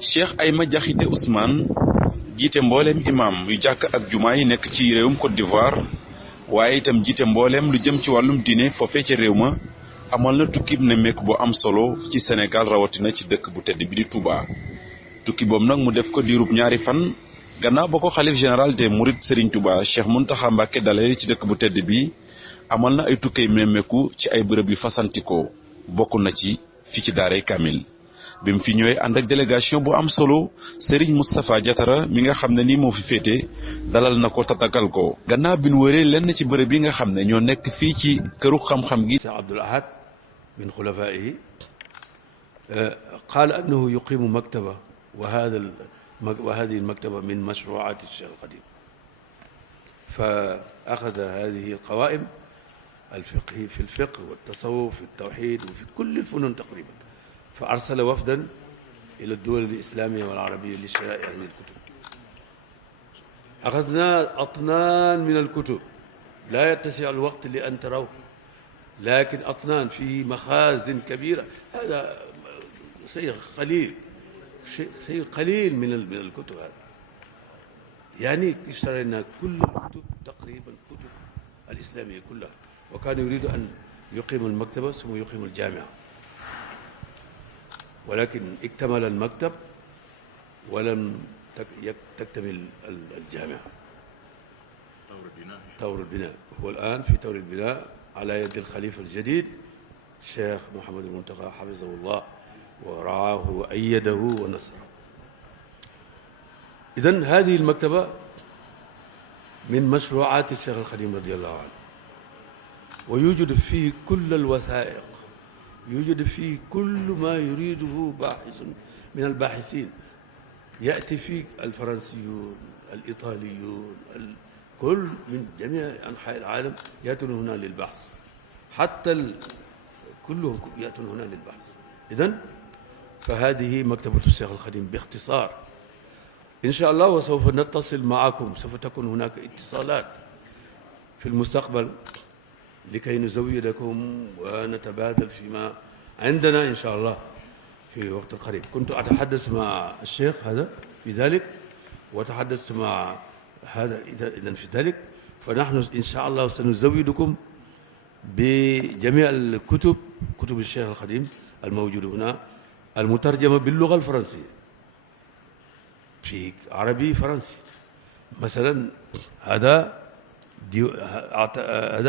Cheikh Ayma Diakhité Ousmane jiite mbooleem imam yu jàkk ak jumaa yi nekk ci réewum Côte d'Ivoire waaye itam jiite mbooleem lu jëm ci wàllum diine foofee ca réew ma amal na tukkib nemmeeku bu am solo ci Sénégal rawatina ci dëkk bu tedd bi di Touba. tukki boobu nag mu def ko diirub ñaari fan gannaaw ba ko xalif général des Mourides Serigne Touba Cheikh Mountakha Mbacké dalale ci dëkk bu tedd bi amal na ay tukkey nemmeeku ci ay bërëb yu fasantikoo bokk na ci fi ci daaray Kamil bi mu fi ñëwee ànd ak délégation bu am solo Serigne Moustapha Diatara mi nga xam ne nii moo fi féete dalal na ko tatagal ko gannaaw bi nu wëree lenn ci bërëb yi nga xam ne ñoo nekk fii ci këru xam-xam gi. Cheikh Abdoul Ahad min xulafaa'ihi qaala annahu yuqiimu maktaba wa haadihi al-maktaba min mashruu'aati Cheikh al-Xadiim fa axada haadihi al-qawaa'im al-fiqhi fi al-fiqh wa at-tasawwuf fi at-tawhiid wa fi kulli al-funuun taqriiban فأرسل وفدا إلى الدول الإسلامية والعربية لشراء هذه الكتب أخذنا أطنان من الكتب لا يتسع الوقت لأن تروه لكن أطنان في مخازن كبيرة هذا شيء قليل من الكتب هذا يعني اشترينا كل الكتب تقريبا كتب الإسلامية كلها وكان يريد أن يقيم المكتبة ثم يقيم الجامعة ولكن اكتمل المكتب ولم تكتمل الجامعة طور البناء هو الآن في طور البناء على يد الخليفة الجديد الشيخ محمد المنتقى حفظه الله ورعاه وأيده ونصره. إذن هذه المكتبة من مشروعات الشيخ الخديم رضي الله عنه ويوجد فيه كل الوثائق يوجد فيه كل ما يريده باحث من الباحثين يأتي فيه الفرنسيون الإيطاليون كل من جميع أنحاء العالم يأتون هنا للبحث حتى كلهم يأتون هنا للبحث. إذن فهذه مكتبة الشيخ الخديم باختصار إن شاء الله وسوف نتصل معكم سوف تكون هناك اتصالات في المستقبل لكي نزودكم ونتبادل فيما عندنا إن شاء الله في وقت قريب. كنت أتحدث مع الشيخ هذا في ذلك وتحدثت مع هذا إذن في ذلك فنحن إن شاء الله سنزودكم بجميع الكتب كتب الشيخ الخديم الموجودة هنا المترجمة باللغة الفرنسية في عربي فرنسي مثلا هذا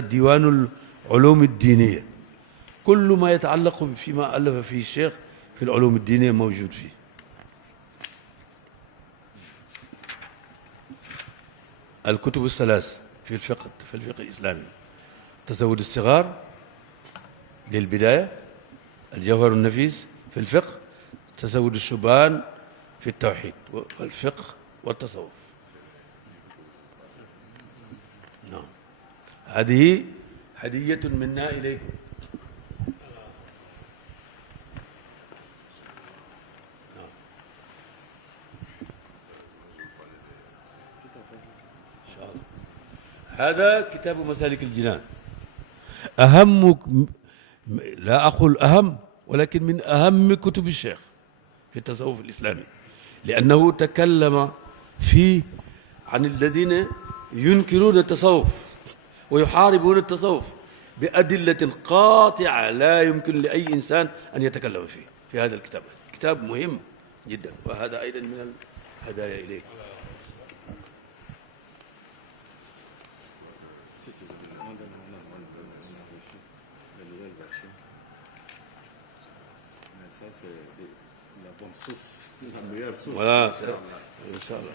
ديوان العلوم الدينية كل ما يتعلق فيما ألف فيه الشيخ في العلوم الدينية موجود فيه. الكتب الثلاث في الفقه الإسلامي تزود الصغار للبداية الجوهر النفيس في الفقه تزود الشبان في التوحيد والفقه والتصوف. نعم هذه هدية منا إليكم. نعم. إن شاء الله. هذا كتاب مسالك الجنان أهم لا أقول أهم ولكن من أهم كتب الشيخ في التصوف الإسلامي لأنه تكلم فيه عن الذين ينكرون التصوف ويحاربون التصوف بأدلة قاطعة لا يمكن لأي إنسان أن يتكلم فيه في هذا الكتاب. كتاب مهم جدا وهذا أيضا من الهدايا إليك. ولا إن شاء الله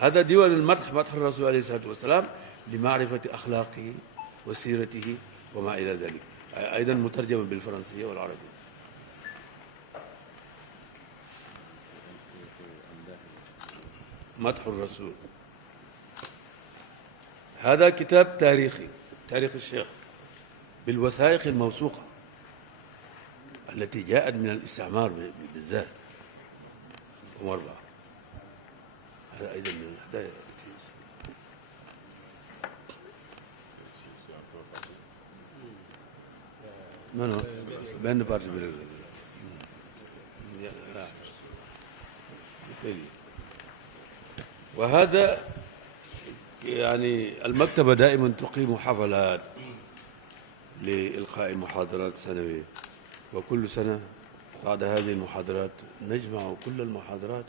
هذا ديوان المدح مدح الرسول عليه الصلاة والسلام لمعرفة أخلاقه وسيرته وما إلى ذلك أيضا مترجما بالفرنسية والعربية. مدح الرسول هذا كتاب تاريخي تاريخ الشيخ بالوثائق الموثوقة التي جاءت من الاستعمار بالذات ومرة هذا أيضا من الهدايا التي non benn parti bi rek وهذا يعني المكتبة دائما تقيم حفلات لإلقاء محاضرات سنوية، وكل سنة بعد هذه المحاضرات نجمع كل المحاضرات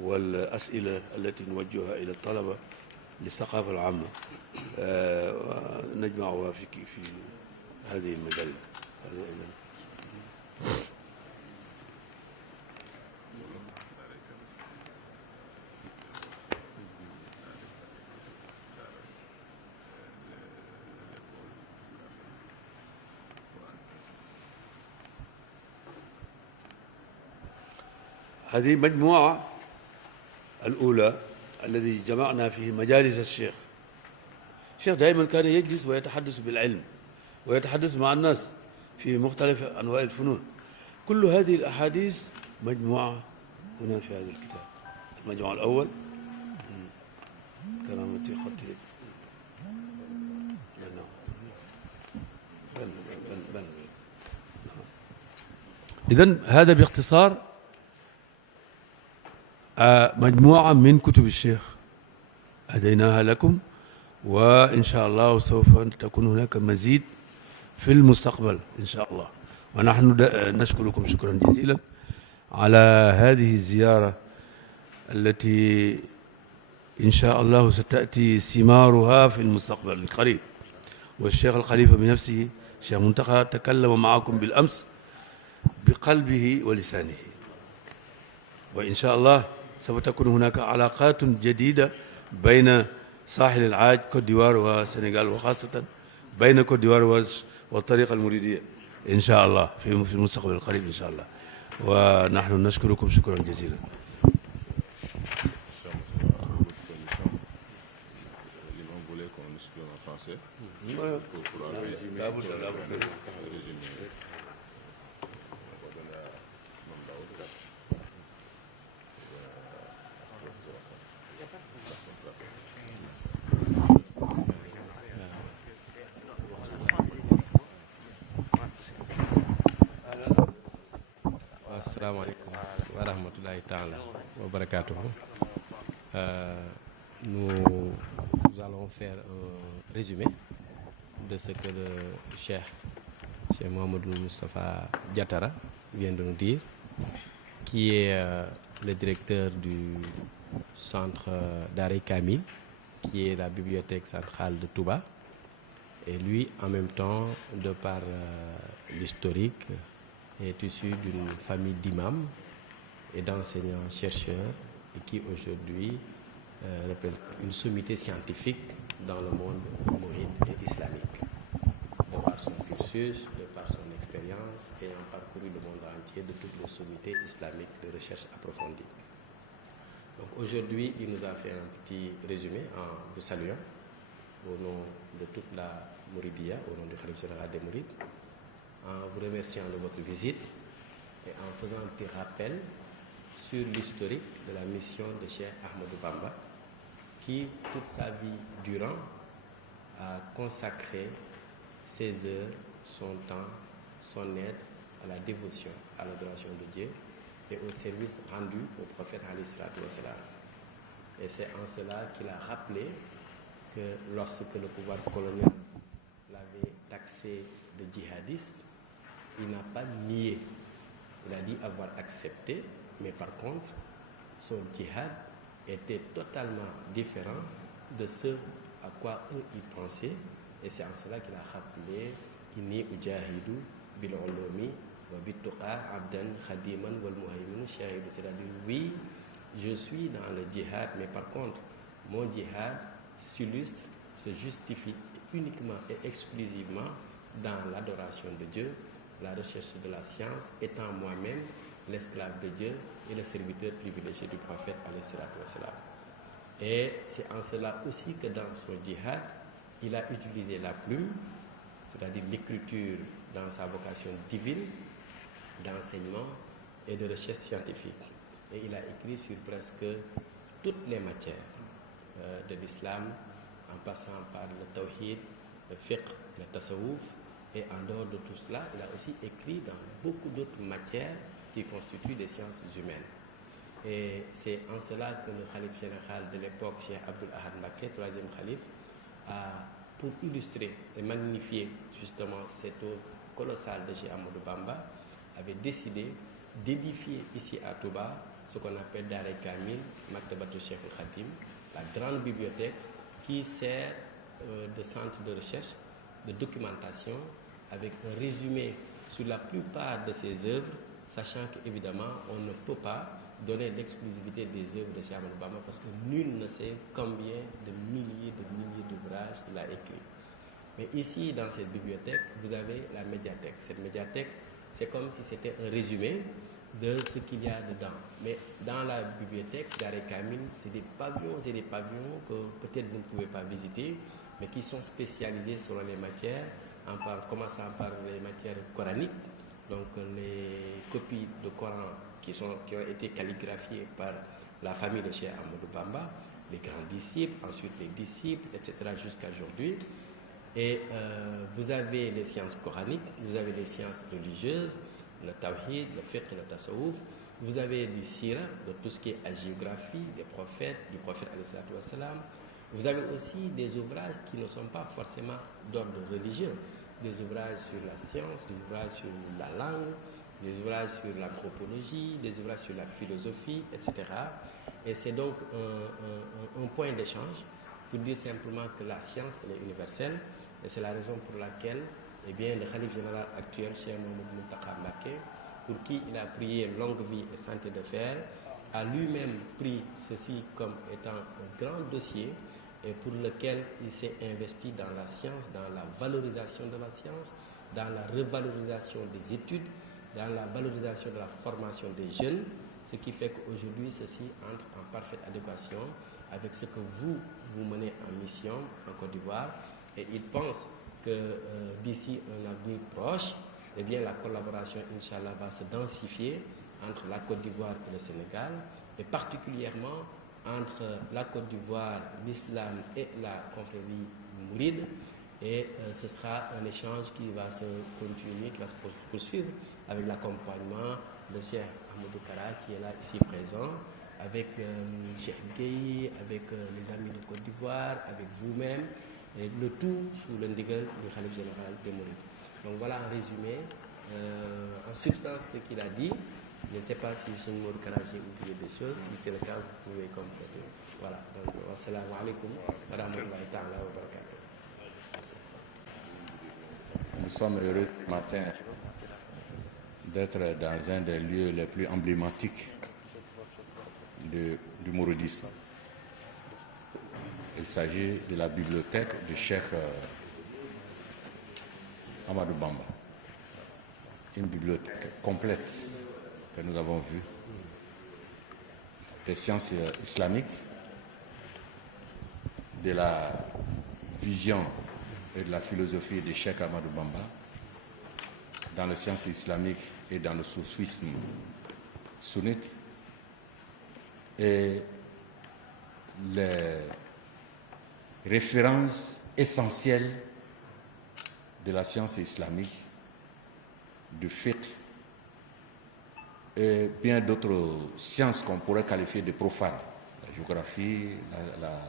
والأسئلة التي نوجهها إلى الطلبة للثقافة العامة، نجمعها في هذه المجلة. هذه مجموعة الأولى الذي جمعنا فيه مجالس الشيخ. الشيخ دائما كان يجلس ويتحدث بالعلم ويتحدث مع الناس في مختلف أنواع الفنون. كل هذه الأحاديث مجموعة هنا في هذا الكتاب. المجموعة الأول كرامتي خط يد. إذن هذا باختصار مجموعة من كتب الشيخ أهديناها لكم، وإن شاء الله سوف تكون هناك مزيد في المستقبل إن شاء الله. ونحن نشكركم شكرا جزيلا على هذه الزيارة التي إن شاء الله ستأتي ثمارها في المستقبل القريب. والشيخ الخليفة بنفسه الشيخ منتقى تكلم معكم بالأمس بقلبه ولسانه، وإن شاء الله سوف تكون هناك علاقات جديدة بين ساحل العاج كوت ديوار والسنغال، وخاصة بين كوت ديوار والطريقة المريدية إن شاء الله في المستقبل القريب إن شاء الله. ونحن نشكركم شكرا جزيلا. Assalamualaikum warahmatullahi ta'ala wa barakatuh. Nous allons faire un résumé de ce que le Cheikh Mouhamadou Moustapha Diatara vient de nous dire, qui est le directeur du centre d'Aré Kamil, qui est la bibliothèque centrale de Touba. Et lui, en même temps, de par l'historique, est issu d'une famille d'imams et d'enseignants-chercheurs et qui aujourd'hui représente une sommité scientifique dans le monde mouride et islamique. De par son cursus, de par son expérience, ayant parcouru le monde entier de toutes les sommités islamiques de recherche approfondie. Donc aujourd'hui, il nous a fait un petit résumé en vous saluant au nom de toute la Mouridia, au nom du Khalif général des Mourides, en vous remerciant de votre visite et en faisant un petit rappel sur l'historique de la mission de Cheikh Ahmadou Bamba, qui, toute sa vie durant, a consacré ses heures, son temps, son aide à la dévotion, à l'adoration de Dieu et au service rendu au prophète alayhi salatu wassalam. Et c'est en cela qu'il a rappelé que lorsque le pouvoir colonial l'avait taxé de djihadiste, il n'a pas nié, il a dit avoir accepté, mais par contre, son djihad était totalement différent de ce à quoi eux ils pensaient, et c'est en cela qu'il a rappelé Inni ujahidu bil ulumi wa bituqa abdan khadiman wal muhaymin shahidu, c'est-à-dire oui, je suis dans le djihad, mais par contre, mon djihad s'illustre, se justifie uniquement et exclusivement dans l'adoration de Dieu, la recherche de la science, étant moi-même l'esclave de Dieu et le serviteur privilégié du prophète alayhi salatu wassalam. Et c'est en cela aussi que dans son djihad, il a utilisé la plume, c'est-à-dire l'écriture dans sa vocation divine, d'enseignement et de recherche scientifique. Et il a écrit sur presque toutes les matières de l'islam, en passant par le tawhid, le fiqh, le tasawwuf. Et en dehors de tout cela, il a aussi écrit dans beaucoup d'autres matières qui constituent des sciences humaines. Et c'est en cela que le khalife général de l'époque, Cheikh Abdul Ahad Mbacké, troisième khalife, pour illustrer et magnifier justement cette œuvre colossale de Cheikh Ahmadou Bamba, avait décidé d'édifier ici à Touba ce qu'on appelle Daaray Kamil, Maktabatu Cheikhul Khadim, la grande bibliothèque qui sert de centre de recherche, de documentation, avec un résumé sur la plupart de ses œuvres, sachant qu'évidemment on ne peut pas donner l'exclusivité des œuvres de Cheikh Ahmadou Bamba parce que nul ne sait combien de milliers d'ouvrages il a écrits. Mais ici, dans cette bibliothèque, vous avez la médiathèque. Cette médiathèque, c'est comme si c'était un résumé de ce qu'il y a dedans. Mais dans la bibliothèque Daaray Kamil, c'est des pavillons et des pavillons que peut-être vous ne pouvez pas visiter, mais qui sont spécialisés selon les matières, en commençant par les matières coraniques, donc les copies de Coran qui ont été calligraphiées par la famille de Cheikh Ahmadou Bamba, les grands disciples, ensuite les disciples, etc. jusqu'à aujourd'hui. Et vous avez les sciences coraniques, vous avez les sciences religieuses, le tawhid, le fiqh, le tasawwuf. Vous avez du sira, de tout ce qui est hagiographie des prophètes, du prophète alayhi salatu wassalam. Vous avez aussi des ouvrages qui ne sont pas forcément d'ordre religieux, des ouvrages sur la science, des ouvrages sur la langue, des ouvrages sur l'anthropologie, des ouvrages sur la philosophie, etc. Et c'est donc un point d'échange pour dire simplement que la science elle est universelle, et c'est la raison pour laquelle le khalife général actuel, Cheikh Mouhamadou Mountakha Mbacké, pour qui il a prié longue vie et santé de fer, a lui-même pris ceci comme étant un grand dossier et pour lequel il s'est investi dans la science, dans la valorisation de la science, dans la revalorisation des études, dans la valorisation de la formation des jeunes, ce qui fait qu'aujourd'hui ceci entre en parfaite adéquation avec ce que vous menez en mission en Côte d'Ivoire, et il pense que d'ici un avenir proche, eh bien, la collaboration, Inch'Allah, va se densifier entre la Côte d'Ivoire et le Sénégal, et particulièrement entre la Côte d'Ivoire, l'islam et la confrérie mouride. Et ce sera un échange qui va se continuer, qui va se poursuivre avec l'accompagnement de Cheikh Ahmadou Kara qui est là ici présent, avec Cheikh Gueye, avec les amis de Côte d'Ivoire, avec vous-même, et le tout sous le ndigal du khalife général des Mourides. Donc voilà en résumé, en substance ce qu'il a dit. Je ne sais pas si je me j'ai oublié des choses. Si c'est le cas, vous pouvez compléter. Voilà. Donc, wassalamu alaikum wa rahmatullahi ta'ala wa barakatuh. Nous sommes heureux ce matin d'être dans un des lieux les plus emblématiques du mouridisme. Il s'agit de la bibliothèque de Cheikh Ahmadou Bamba. Une bibliothèque complète que nous avons vue, des sciences islamiques, de la vision et de la philosophie de Cheikh Ahmadou Bamba, dans les sciences islamiques et dans le soufisme sunnite, et les références essentielles de la science islamique, du fiqh et bien d'autres sciences qu'on pourrait qualifier de profanes, la géographie,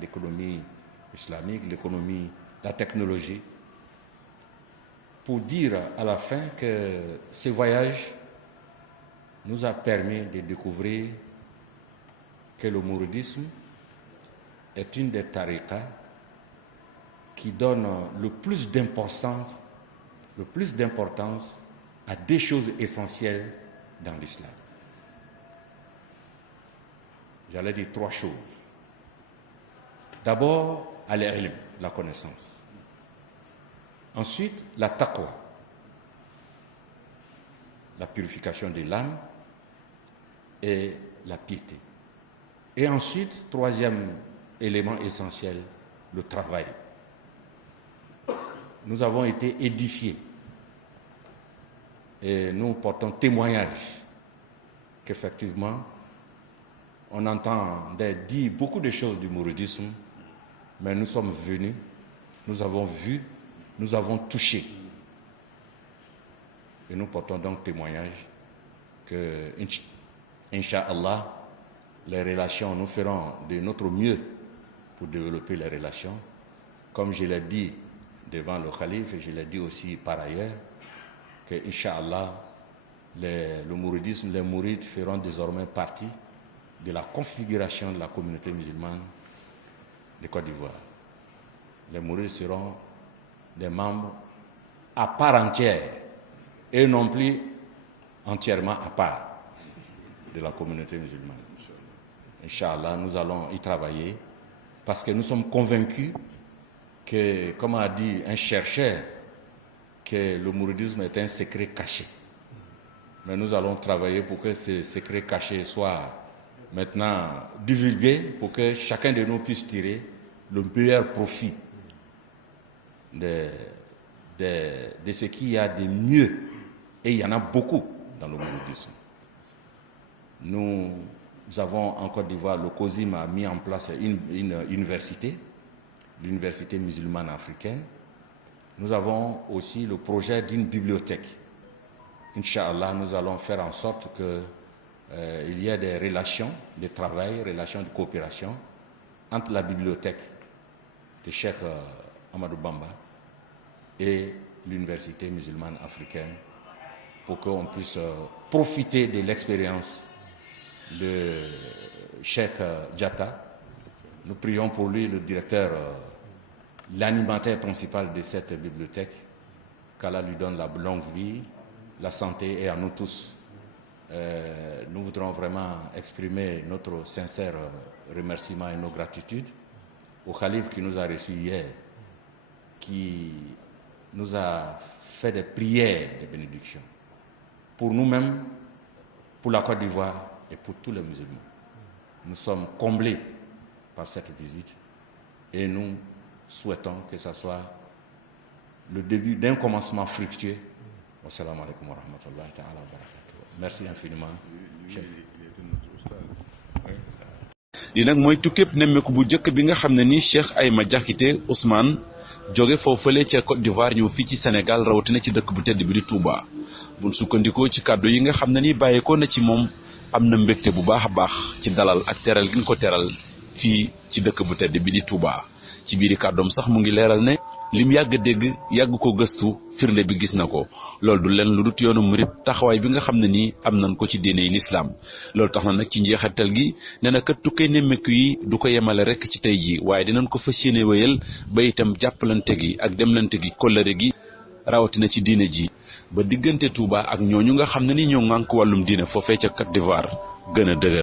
l'économie islamique, l'économie, la technologie, pour dire à la fin que ce voyage nous a permis de découvrir que le mouridisme est une des tariqas qui donne le plus d'importance à des choses essentielles dans l'islam. J'allais dire 3 choses. D'abord, al-ilm, la connaissance. Ensuite, la taqwa, la purification de l'âme et la piété. Et ensuite, 3e élément essentiel, le travail. Nous avons été édifiés et nous portons témoignage qu'effectivement, on entendait dire beaucoup de choses du mouridisme, mais nous sommes venus, nous avons vu, nous avons touché. Et nous portons donc témoignage que, Inch'Allah, les relations, nous ferons de notre mieux pour développer les relations. Comme je l'ai dit devant le calife, et je l'ai dit aussi par ailleurs, que Inch'Allah, le mouridisme, les mourides feront désormais partie de la configuration de la communauté musulmane de Côte d'Ivoire. Les mourides seront des membres à part entière et non plus entièrement à part de la communauté musulmane. Inch'Allah, nous allons y travailler parce que nous sommes convaincus que, comme a dit un chercheur, que le mouridisme est un secret caché. Mais nous allons travailler pour que ce secret caché soit maintenant divulgué, pour que chacun de nous puisse tirer le meilleur profit de ce qu'il y a de mieux. Et il y en a beaucoup dans le mouridisme. Nous avons en Côte d'Ivoire, le COSIM a mis en place une université, l'université musulmane africaine. Nous avons aussi le projet d'une bibliothèque. Inch'Allah, nous allons faire en sorte qu'il y ait des relations de travail, relations de coopération entre la bibliothèque de Cheikh Ahmadou Bamba et l'université musulmane africaine pour qu'on puisse profiter de l'expérience de Cheikh Diatta. Nous prions pour lui, le directeur, l'animateur principal de cette bibliothèque, qu'Allah lui donne la longue vie, la santé et à nous tous. Nous voudrons vraiment exprimer notre sincère remerciement et nos gratitudes au calife qui nous a reçus hier, qui nous a fait des prières de bénédiction pour nous-mêmes, pour la Côte d'Ivoire et pour tous les musulmans. Nous sommes comblés par cette visite et nous souhaitons que ce soit le début d'un commencement fructueux. Wassalamu alaikum wa rahmatullahi ta'ala wa barakatuh. Merci infiniment. li nag mooy tukkeeb nemmeeku bu njëkk bi nga xam ne ni Cheikh Ayma Diakité Ousmane jóge foofale ca Côte d'Ivoire ñëw fii ci Sénégal rawatina ci dëkk bu tedd bi di Touba. buñ sukkandikoo ci kàddu yi nga xam ne ni bàyyeekoo na ci moom am na mbégte bu baax a baax ci dalal ak teral gi nga ko teral fii ci dëkk bu tedd bi di Touba. ci biiri kàddoom sax mu ngi leeral ne lim yàgg dégg yàgg ko gëstu firnde bi gis na ko loolu du leen lu dut yoonu murit taxawaay bi nga xam ne nii am nañ ko ci diine yi lislaam loolu tax na nag ci njeexital gi nee na kat tukkee nemmeeku yi du ko yemale rek ci tey ji waaye dinañ ko fas yéene wéyal ba itam jàppalante gi ak demlante gi kóllëre gi rawatina ci diine ji ba diggante Touba ak ñooñu nga xam ne ni ñoo ŋànk wàllum diine foofee ca Côte d'Ivoire gën a dëgër.